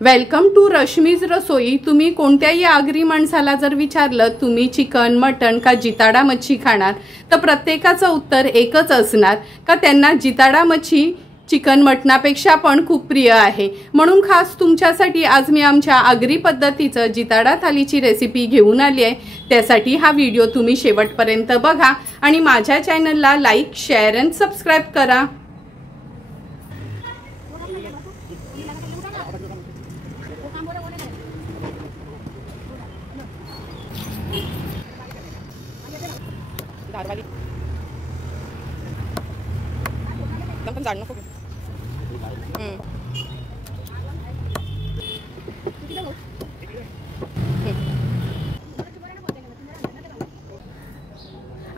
Welcome to Rashmi's रसोई। तुम्ही कोणत्याही आगरी माणसाला जर विचारलं तुम्ही चिकन मटन का जिताडा मच्छी खाणार तर प्रत्येकाचं उत्तर एकच असणार का त्यांना जिताडा मच्छी चिकन मटनापेक्षा पण खूप प्रिय आहे। म्हणून खास तुमच्यासाठी आज मी आमच्या आगरी पद्धतीचं जिताडा थालीची रेसिपी घेऊन आली आहे। त्यासाठी हा व्हिडिओ तुम्ही शेवटपर्यंत बघा आणि माझ्या चॅनलला लाईक शेअर आणि सबस्क्राइब करा।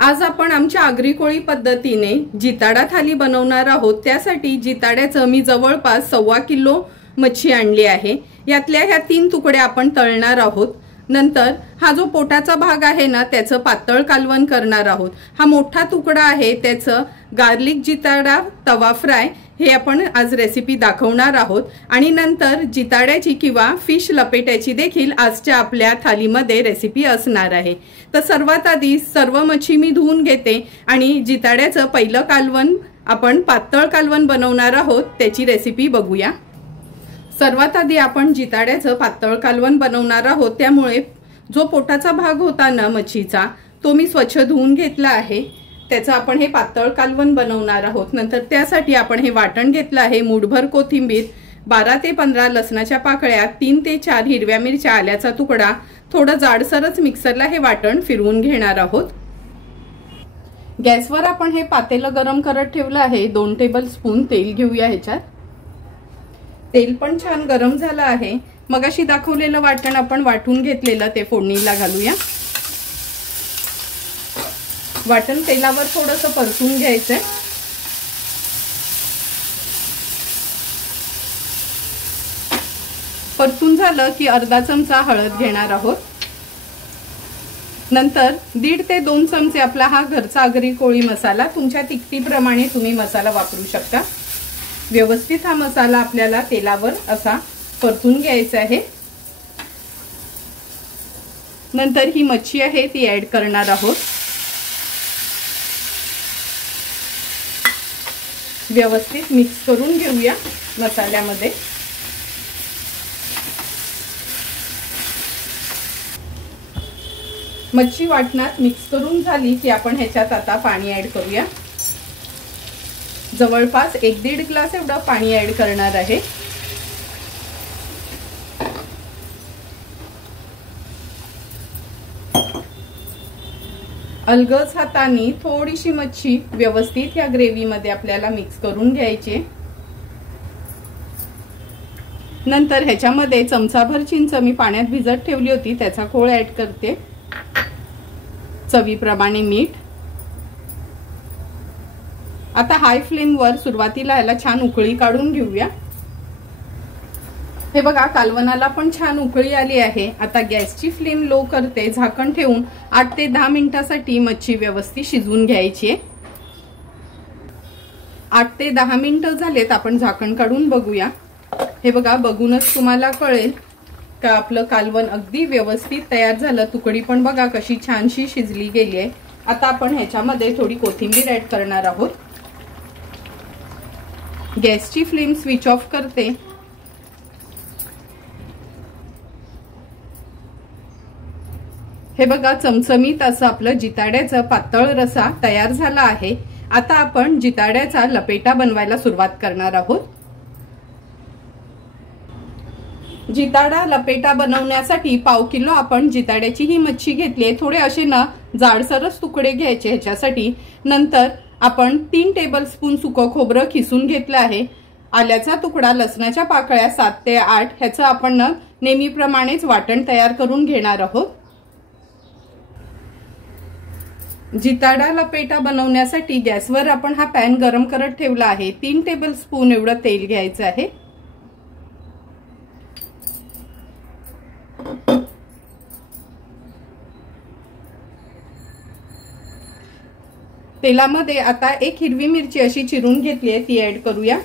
आज आपण आमच्या आगरी कोळी पद्धतीने जिताडा थाली बनवणार आहोत। त्यासाठी जिताड्याचं मी जवळपास 1.25 किलो मच्छी आणली आहे। यातल्या ह्या 3 तुकडे आपण तळणार आहोत। नंतर हा जो पोटाचा भाग आहे ना त्याचं पातळ कालवण करणार आहोत। हा मोठा तुकडा आहे त्याचं गार्लिक जिताडा तवा फ्राय हे आपण आज रेसिपी दाखवणार आहोत। आणि नंतर जिताड्याची किंवा फिश लपेट्याची देखील आजच्या आपल्या थालीमध्ये रेसिपी असणार आहे। तर सर्वात आधी सर्व मच्छी मी धुवून घेते आणि जिताड्याचं पहिलं कालवण आपण पातळ कालवण बनवणार आहोत त्याची रेसिपी बघूया। सर्वात आधी आपण जिताड्याचं पातळ कालवण बनवणार आहोत। त्यामुळे जो पोटाचा भाग होता ना मच्छीचा तो मी स्वच्छ धुवून घेतला आहे। त्याचं आपण हे पातळ कालवण बनवणार आहोत। नंतर त्यासाठी आपण हे वाटण घेतलं आहे। मूठभर कोथिंबीर, 12 ते 15 लसणाच्या पाकळ्या, 3 ते 4 हिरव्या मिरच्या, आल्याचा तुकडा, थोडं जाडसरच मिक्सरला हे वाटण फिरवून घेणार आहोत। गॅसवर आपण हे पातेलं गरम करत ठेवलं आहे। 2 टेबलस्पून तेल घेऊया। ह्याच्यात तेल पण छान गरम झालं आहे। मगाशी दाखवलेलं वाटण आपण वाटून घेतलेलं ते फोडणीला घालूया। वाटण तेलावर थोडंसं परतून घ्यायचंय। परतून झालं की अर्धा चमचा हळद घेणार आहोत। नंतर 1.5 ते 2 चमचे आपला हा घरचा आगरी कोळी मसाला, तुमच्या तिखटीप्रमाणे तुम्ही मसाला वापरू शकता। व्यवस्थित हा मसाला आपल्याला तेलावर असा परतून घ्यायचा आहे। नंतर ही मच्छी आहे ती ऍड करणार आहोत। व्यवस्थित मिक्स करून घेऊया मसाल्यामध्ये। मच्छी वाटणात मिक्स करून झाली की आपण ह्याच्यात आता पाणी ऍड करूया। जवळपास 1-1.5 ग्लास एवढं पाणी ऍड करणार आहे। अलगद हाताने थोडीशी मच्छी व्यवस्थित या ग्रेव्ही मध्ये आपल्याला मिक्स करून घ्यायची। नंतर ह्याच्यामध्ये चमचाभर चिंच मी पाण्यात भिजत ठेवली होती त्याचा कोळ ऍड करते। चवीप्रमाणे मीठ। आता हाय फ्लेम वर सुरुवातीला ह्याला छान उकळी काढून घेऊया। हे बघा कालवणाला पण छान उकळी आली आहे। आता गॅसची फ्लेम लो करते, झाकण ठेवून 8 ते 10 मिनिटांसाठी मच्छी व्यवस्थित शिजवून घ्यायची आहे। 8 ते 10 मिनिटं झालेत, आपण झाकण काढून बघूया। हे बघा बघूनच तुम्हाला कळेल का आपलं कालवण अगदी व्यवस्थित तयार झालं। तुकडी पण बघा कशी छानशी शिजली गेली आहे। आता आपण ह्याच्यामध्ये थोडी कोथिंबीर ऍड करणार आहोत। गॅसची फ्लेम स्विच ऑफ करते। हे बघा चमचमीत असं आपलं जिताड्याचा पातळ रसा तयार झाला आहे। आता आपण जिताड्याचा लपेटा बनवायला सुरुवात करणार आहोत। जिताडा लपेटा बनवण्यासाठी 1/2 किलो आपण जिताड्याची ही मच्छी घेतली आहे। थोडे असे ना जाडसरच तुकडे घ्यायचे ह्याच्यासाठी। नंतर आपण 3 टेबलस्पून सुकं खोबरं खिसून घेतलं आहे। आल्याचा तुकडा, लसणाच्या पाकळ्या 7 ते 8 ह्याचं आपण नेहमीप्रमाणेच वाटण तयार करून घेणार आहोत। जिताडा लपेटा बनवण्यासाठी गॅसवर आपण हा पॅन गरम करत ठेवला आहे। 3 टेबलस्पून एवढं तेल घ्यायचं आहे। तेलामध्ये आता 1 हिरवी मिरची अशी चिरून घेतली आहे ती ऍड करूया।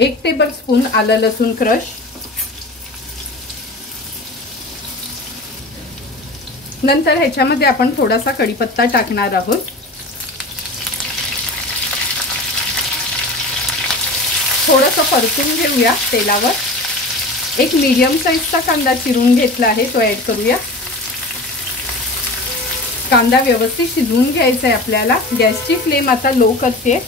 1 टेबलस्पून आलं लसूण क्रश, नंतर ह्याच्यामध्ये आपण थोडासा कढीपत्ता टाकणार आहोत। थोडंसं परतून घेऊया तेलावर। एक मीडियम साईजचा कांदा चिरून घेतला आहे, तो ऍड करूया। कांदा व्यवस्थित शिजवून घ्यायचा आहे आपल्याला। गॅसची फ्लेम आता लो करते।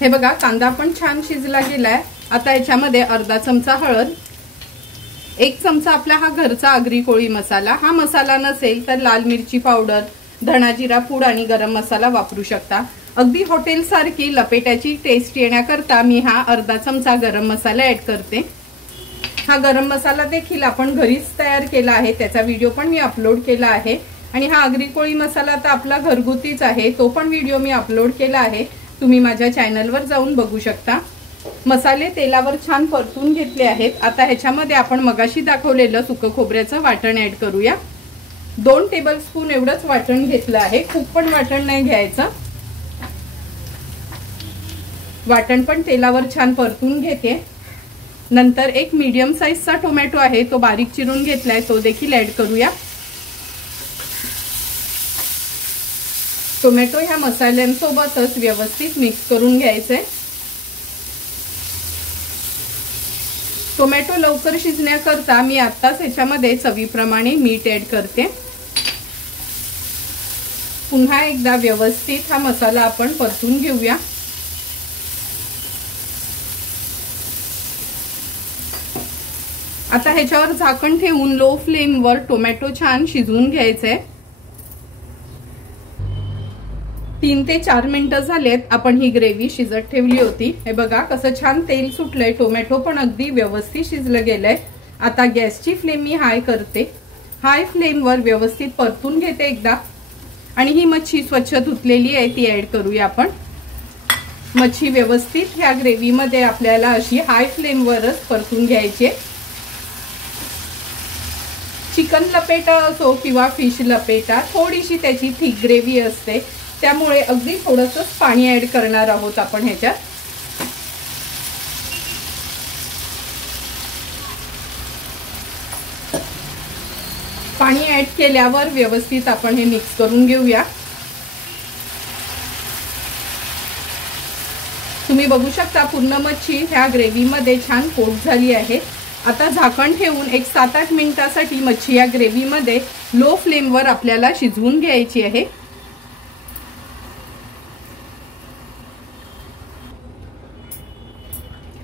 हे बघा कांदा पण छान शिजला गेलाय। आता याच्यामध्ये अर्धा चमचा हळद, 1 चमचा आपला हा घरचा आगरी कोळी मसाला, हा मसाला नसेल तर लाल मिरची पावडर, धना जिरा पूड आणि गरम मसाला वापरू शकता। अगदी हॉटेल सारखी लपेट्याची टेस्ट येण्याकरता मी हा अर्धा चमचा गरम मसाला ऍड करते। हा गरम मसाला देखील आपण घरीच तयार केला आहे, त्याचा व्हिडिओ पण मी अपलोड केला आहे। आणि हा आगरी कोळी मसाला तर आपला घरगुतीच आहे, तो पण व्हिडिओ मी अपलोड केला आहे, तुम्ही माझ्या चॅनलवर जाऊन बघू शकता। मसाले तेलावर छान परतून घेतले आहेत। आता ह्याच्यामध्ये आपण मगाशी दाखवलेलं सुकं खोबऱ्याचं वाटण ऍड करूया। 2 टेबलस्पून एवढंच वाटण घेतलं आहे, खूप पण वाटण नाही घ्यायचं। वाटण पण तेलावर छान परतून घेते। नंतर एक मीडियम साईजचा टोमॅटो आहे, तो बारीक चिरून घेतलाय, तो देखील ऍड करूया। टोमॅटो ह्या मसाल्यांसोबतच व्यवस्थित मिक्स करून घ्यायचंय। टोमॅटो लवकर शिजण्याकरता मी आत्ताच ह्याच्यामध्ये चवीप्रमाणे मीठ ऍड करते। पुन्हा एकदा व्यवस्थित हा मसाला आपण परतून घेऊया। आता ह्याच्यावर झाकण ठेवून लो फ्लेमवर टोमॅटो छान शिजवून घ्यायचंय। 3 ते 4 मिनिटं झालेत आपण ही ग्रेव्ही शिजत ठेवली होती। हे बघा कसं छान तेल सुटलंय, टोमॅटो पण अगदी व्यवस्थित शिजलं गेलंय। आता गॅसची फ्लेम मी हाय करते। हाय फ्लेमवर व्यवस्थित परतून घेते एकदा। आणि ही मच्छी स्वच्छ धुतलेली आहे ती ऍड करूया आपण। मच्छी व्यवस्थित ह्या ग्रेव्हीमध्ये आपल्याला अशी हाय फ्लेमवरच परतून घ्यायची। चिकन लपेटा असो किंवा फिश लपेटा, थोडीशी त्याची थिक ग्रेव्ही असते, त्यामुळे अगदी थोडंसं पाणी ऍड करणार आहोत आपण ह्याच्यात। पाणी ऍड केल्यावर व्यवस्थित आपण हे मिक्स करून घेऊया। तुम्ही बघू शकता पूर्ण मच्छी ह्या ग्रेव्हीमध्ये छान कोट झाली आहे। आता झाकण ठेवून एक 7-8 मिनिटांसाठी मच्छी या ग्रेव्हीमध्ये लो फ्लेमवर आपल्याला शिजवून घ्यायची आहे।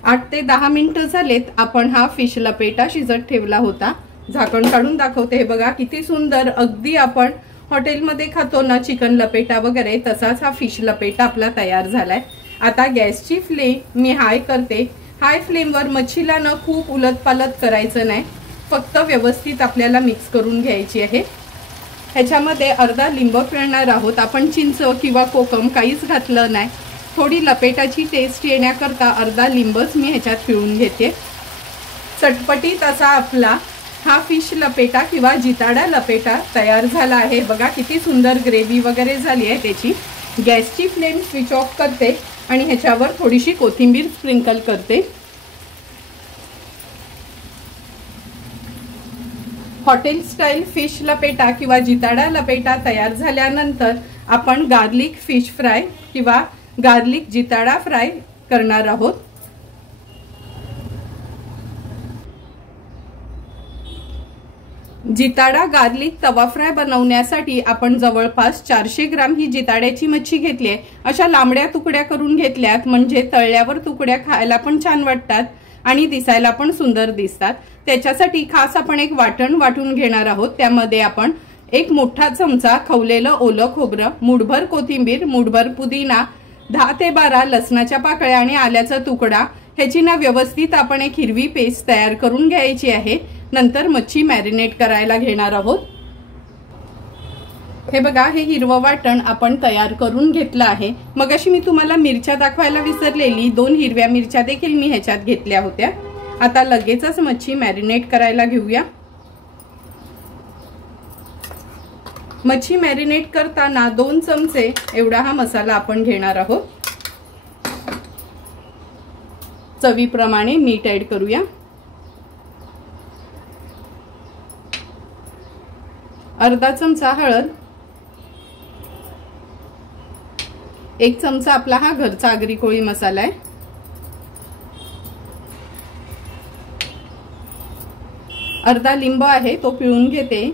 8 ते 10 मिनिटं झालेत आपण हा फिश लपेटा शिजत ठेवला होता। झाकण काढून दाखवते। हे बघा किती सुंदर, अगदी आपण हॉटेलमध्ये खातो ना चिकन लपेटा वगैरे, तसाच हा फिश लपेटा आपला तयार झालाय। आता गॅसची फ्लेम मी हाय करते। हाय फ्लेमवर मच्छीला न खूप उलटपालट करायचं नाही, फक्त व्यवस्थित आपल्याला मिक्स करून घ्यायची आहे। ह्याच्यामध्ये अर्धा लिंब पिळणार आहोत आपण, चिंच किंवा कोकम काहीच घातलं नाही। थोडी लपेटाची टेस्ट येण्याकरता अर्धा लिंबच मी ह्याच्यात पिळून घेते। चटपटीत असा आपला हा फिश लपेटा किंवा जिताडा लपेटा तयार झाला आहे। बघा किती सुंदर ग्रेव्ही वगैरे झाली आहे त्याची। गॅसची फ्लेम स्विच ऑफ करते आणि ह्याच्यावर थोडीशी कोथिंबीर स्प्रिंकल करते। हॉटेल स्टाईल फिश लपेटा किंवा जिताडा लपेटा तयार झाल्यानंतर आपण गार्लिक फिश फ्राय किंवा गार्लिक जिताडा फ्राय करणार आहोत। जिताडा गार्लिक तवा फ्राय बनवण्यासाठी आपण जवळपास 400 ग्राम ही जिताड्याची मच्छी घेतली आहे। अशा लांबड्या तुकड्या करून घेतल्यात, म्हणजे तळल्यावर तुकड्या खायला पण छान वाटतात आणि दिसायला पण सुंदर दिसतात। त्याच्यासाठी खास आपण एक वाटण वाटून घेणार आहोत। त्यामध्ये आपण एक मोठा चमचा खवलेलं ओलं खोबरं, मुठभर कोथिंबीर, मुठभर पुदिना, 10 ते 12 लसणाच्या पाकळ्या आणि आल्याचा तुकडा, ह्याची ना व्यवस्थित आपण एक हिरवी पेस्ट तयार करून घ्यायची आहे। नंतर मच्छी मॅरिनेट करायला घेणार आहोत। हे बघा हे हिरवं वाटण आपण तयार करून घेतलं आहे। मगाशी मी तुम्हाला मिरच्या दाखवायला विसरलेली, 2 हिरव्या मिरच्या देखील मी ह्याच्यात घेतल्या होत्या। आता लगेचच मच्छी मॅरिनेट करायला घेऊया। मच्छी मॅरिनेट करताना 2 चमचे एवढा हा मसाला आपण घेणार आहोत। चवीप्रमाणे मीठ ऍड करूया। अर्धा चमचा हळद, 1 चमचा आपला हा घरचा आगरी कोळी मसाला आहे, अर्धा लिंब आहे तो पिळून घेते,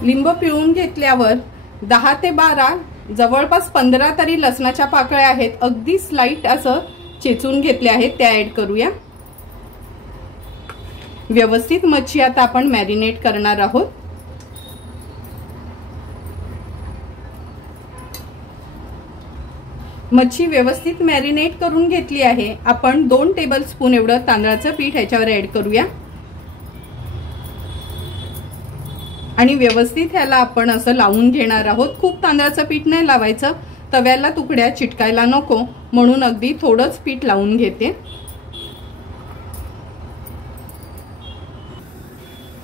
लिंब पिळून घेतल्यावर 10 ते 12 जवळपास 15 तरी लसणाच्या पाकळ्या आहेत, अगदी स्लाइट असं चेचून घेतले आहेत, त्या ऍड करूया। व्यवस्थित मच्छी आता आपण मॅरिनेट करणार आहोत। मच्छी व्यवस्थित मॅरिनेट करून घेतली आहे। आपण 2 टेबलस्पून एवढं तांदळाचं पीठ ह्याच्यावर ऍड करूया आणि व्यवस्थित ह्याला आपण असं लावून घेणार आहोत। खूप तांदळाचं पीठ नाही लावायचं, तव्याला तुकड्या चिटकायला नको, म्हणून अगदी थोडंच पीठ लावून घेते।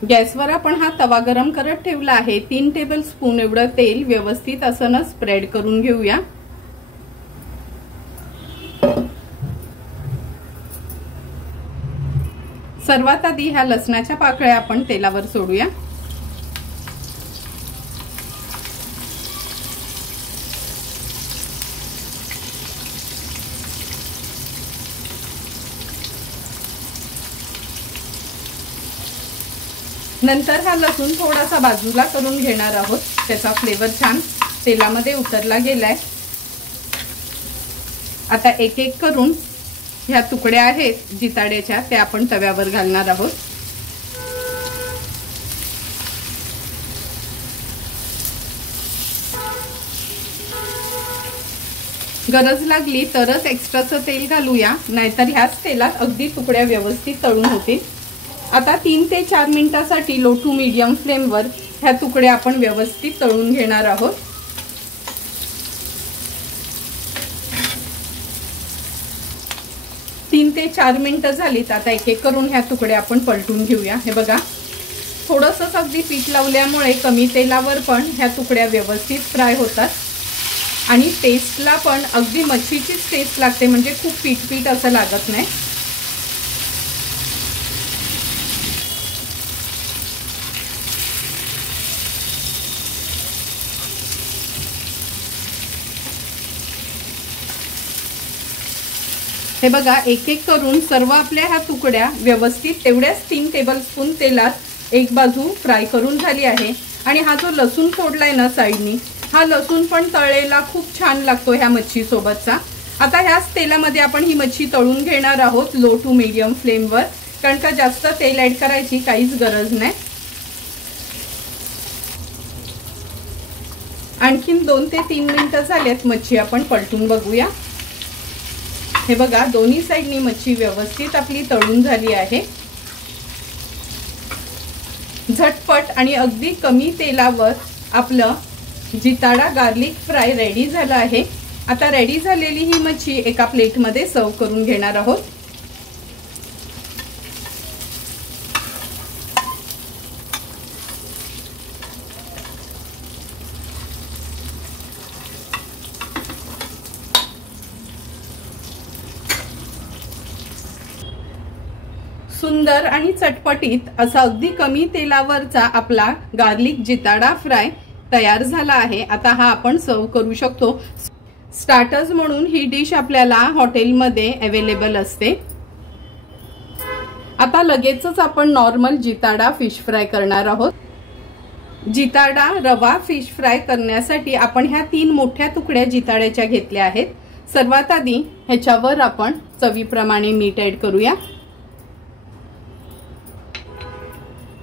गॅसवर आपण हा तवा गरम करत ठेवला आहे। 3 टेबलस्पून एवढं तेल व्यवस्थित असं ना स्प्रेड करून घेऊया। सर्वात आधी ह्या लसणाच्या पाकळ्या आपण तेलावर सोडूया। नंतर हा लसूण थोडासा बाजूला करून घेणार आहोत, त्याचा फ्लेवर छान तेलामध्ये उतरला गेलाय। आता एक एक करून ह्या तुकड्या आहेत जिताड्याच्या त्या आपण तव्यावर घालणार आहोत। गरज लागली तरच एक्स्ट्राचं तेल घालूया, नाहीतर ह्याच तेलात अगदी तुकड्या व्यवस्थित तळून होतील। आता 3 ते 4 मिनिटांसाठी लो टू मीडियम फ्लेमवर ह्या तुकड्या आपण व्यवस्थित तळून घेणार आहोत। तीन ते 4 मिनिटं झालीत। आता एक एक करून ह्या तुकड्या आपण पलटून घेऊया। हे बघा, थोडंसं अगदी पीठ लावल्यामुळे कमी तेलावर पण ह्या तुकड्या व्यवस्थित फ्राय होतात आणि टेस्टला पण अगदी मच्छीचीच टेस्ट लागते, म्हणजे खूप पीठ पीठ असं लागत नाही। हे बघा, एक एक करून सर्व आपल्या ह्या तुकड्या व्यवस्थित तेवढ्याच 3 टेबलस्पून तेलात एक बाजू फ्राय करून झाली आहे। आणि हा जो लसूण फोडलाय ना साईडनी, हा लसूण पण तळलेला खूप छान लागतो ह्या मच्छी सोबतचा। आता ह्याच तेलामध्ये आपण ही मच्छी तळून घेणार आहोत लो टू मीडियम फ्लेमवर, कारण का जास्त तेल ऍड करायची काहीच गरज नाही। आणखीन 2 ते 3 मिनिटं झालेत, मच्छी आपण पलटून बघूया। हे बघा, दोन्ही साइडनी मच्छी व्यवस्थित आपली तळून झाली आहे। झटपट आणि अगदी कमी तेलावर आपलं जिताडा गार्लिक फ्राय रेडी झाला आहे। आता रेडी झालेली ही मच्छी एका प्लेटमध्ये सर्व करून घेणार आहोत। सुंदर आणि चटपटीत असा अगदी कमी तेलावरचा आपला गार्लिक जिताडा फ्राय तयार झाला आहे। आता हा आपण सर्व करू शकतो। स्टार्टर्स म्हणून ही डिश आपल्याला हॉटेलमध्ये अवेलेबल असते। आता लगेचच आपण नॉर्मल जिताडा फिश फ्राय करणार आहोत। जिताडा रवा फिश फ्राय करण्यासाठी आपण ह्या 3 मोठ्या तुकड्या जिताड्याच्या घेतल्या आहेत। सर्वात आधी ह्याच्यावर आपण चवीप्रमाणे मीठ ऍड करूया।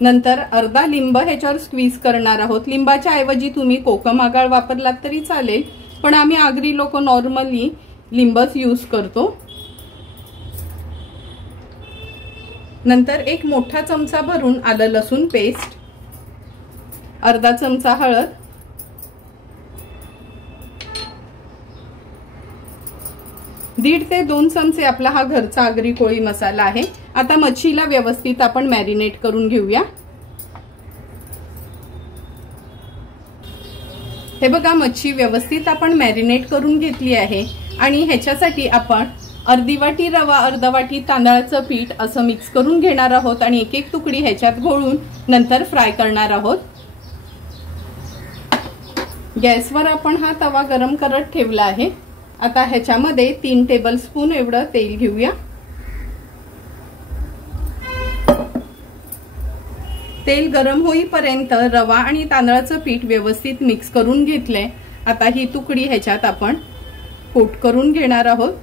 नंतर अर्धा लिंब ह्याच्यावर स्क्वीज करणार आहोत। लिंबाच्या ऐवजी तुम्ही कोकम आगळ वापरलात तरी चालेल, पण आम्ही आगरी लोक नॉर्मली लिंबच यूज करतो। नंतर 1 मोठा चमचा भरून आलं लसूण पेस्ट, अर्धा चमचा हळद, 1.5 ते 2 चमचे आपला हा घरचा आगरी कोळी मसाला आहे। आता मच्छीला व्यवस्थित आपण मॅरिनेट करून घेऊया। हे बघा, मच्छी व्यवस्थित आपण मॅरिनेट करून घेतली आहे आणि ह्याच्यासाठी आपण अर्धी वाटी रवा, अर्धा वाटी तांदळाचं पीठ असं मिक्स करून घेणार आहोत आणि एक एक तुकडी ह्याच्यात घोळून नंतर फ्राय करणार आहोत। गॅसवर आपण हा तवा गरम करत ठेवला आहे। आता ह्याच्यामध्ये 3 टेबलस्पून एवढं तेल घेऊया। तेल गरम होईपर्यंत रवा आणि तांदळाचं पीठ व्यवस्थित मिक्स करून घेतले। आता ही तुकडी ह्याच्यात आपण कोट करून घेणार आहोत।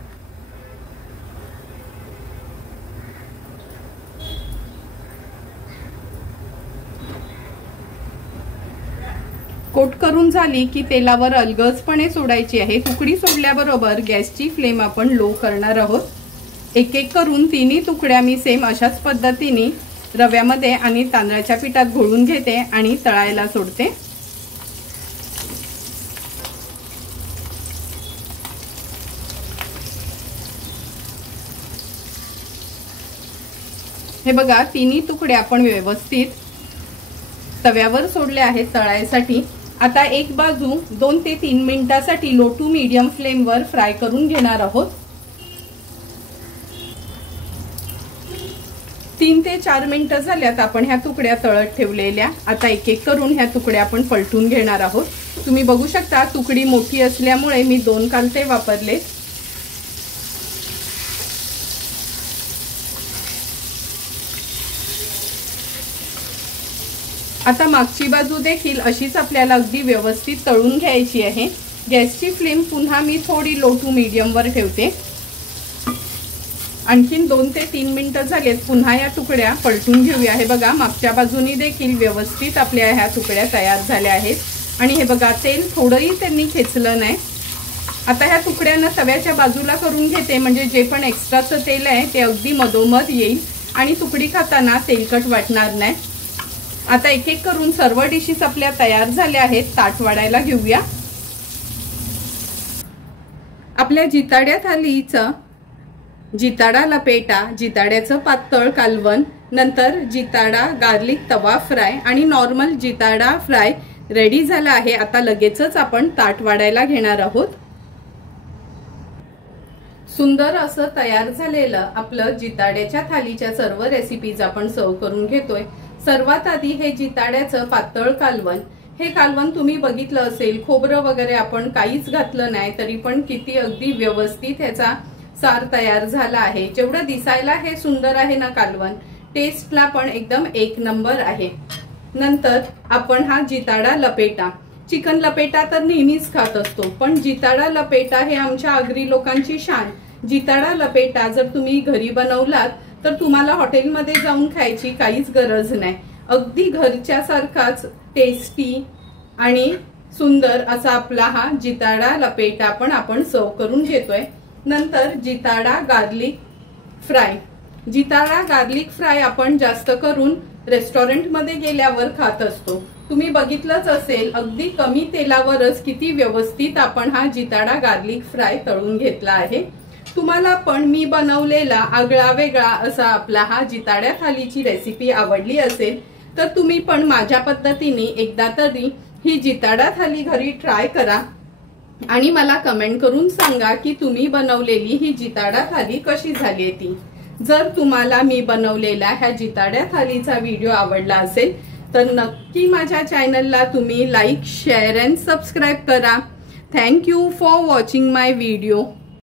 कोट करून झाली की तेलावर अलगदपणे सोडायची आहे। तुकडी सोडल्याबरोबर गॅसची फ्लेम आपण लो करणार आहोत। एक एक करून तिन्ही तुकड्या मी सेम अशाच पद्धतीने रव्यामध्ये आणि तांदळाच्या पिठात घोळून घेते आणि तळायला सोडते। हे बघा, तिन्ही तुकड्या आपण व्यवस्थित तव्यावर सोडल्या आहेत तळायसाठी। आता एक बाजू 2 ते 3 मिनिटांसाठी लो टू मीडियम फ्लेमवर फ्राय करून घेणार आहोत। 3 ते 4 मिनिटं झाल्यात आपण ह्या तुकड्या तळत ठेवलेल्या। आता एक एक करून ह्या तुकड्या आपण पलटून घेणार आहोत। तुम्ही बघू शकता, तुकडी मोठी असल्यामुळे मी 2 कालते वापरले। आता मागची बाजू देखील अशीच आपल्याला अगदी व्यवस्थित तळून घ्यायची आहे। गॅसची फ्लेम पुन्हा मी थोडी लो टू मीडियम वर ठेवते। आणखीन 2 ते 3 मिनिटं झालेत, पुन्हा या तुकड्या पलटून घेऊया। हे बघा, मागच्या बाजूनी देखील व्यवस्थित आपल्या ह्या तुकड्या तयार झाल्या आहेत आणि हे बघा, तेल थोडंही त्यांनी खेचलं नाही। आता ह्या तुकड्यांना तव्याच्या बाजूला करून घेते, म्हणजे जे पण एक्स्ट्राचं तेल आहे ते अगदी मधोमध येईल आणि तुकडी खाताना तेलकट वाटणार नाही। आता एक एक करून सर्व डिशेस आपल्या तयार झाल्या आहेत। ताट वाढायला घेऊया। आपल्या जिताड्या थालीचं जिताडा लपेटा, जिताड्याचं पातळ कालवण, नंतर जिताडा गार्लिक तवा फ्राय आणि नॉर्मल जिताडा फ्राय रेडी झाला आहे। आता लगेचच आपण ताट वाढायला घेणार आहोत। सुंदर असं तयार झालेलं आपलं जिताड्याच्या थालीच्या सर्व रेसिपीज आपण सर्व करून घेतोय। सर्वात आधी हे जिताड्याचं पातळ कालवण, हे कालवण तुम्ही बघितलं असेल, खोबरं वगैरे आपण काहीच घातलं नाही तरी पण किती अगदी व्यवस्थित ह्याचा सार तयार झाला आहे। जेवढं दिसायला हे सुंदर आहे ना कालवण, टेस्टला पण एकदम एक नंबर आहे। नंतर आपण हा जिताडा लपेटा, चिकन लपेटा तर नेहमीच खात असतो, पण जिताडा लपेटा हे आमच्या आगरी लोकांची शान। जिताडा लपेटा जर तुम्ही घरी बनवलात तर तुम्हाला हॉटेलमध्ये जाऊन खायची काहीच गरज नाही। अगदी घरच्या सारखाच टेस्टी आणि सुंदर असा आपला हा जिताडा लपेटा पण आपण सर्व करून घेतोय। नंतर जिताडा गार्लिक फ्राय, जिताडा गार्लिक फ्राय आपण जास्त करून रेस्टॉरंट मध्ये गेल्यावर खात असतो। तुम्ही बघितलंच असेल, अगदी कमी तेलावरच किती व्यवस्थित आपण हा जिताडा गार्लिक फ्राय तळून घेतला आहे। तुम्हाला पण मी बनवलेला आगळा वेगळा असा आपला हा जिताड्या थालीची रेसिपी आवडली असेल तर तुम्ही पण माझ्या पद्धतीने एकदा तरी ही जिताडा थाली घरी ट्राय करा आणि मला कमेंट करून सांगा की तुम्ही बनवलेली ही जिताडा थाली कशी झाली ती। जर तुम्हाला मी बनवलेला ह्या जिताड्या थालीचा व्हिडिओ आवडला असेल तर नक्की माझ्या चॅनलला तुम्ही लाईक, शेअर अँड सबस्क्राईब करा। Thank you for watching my video.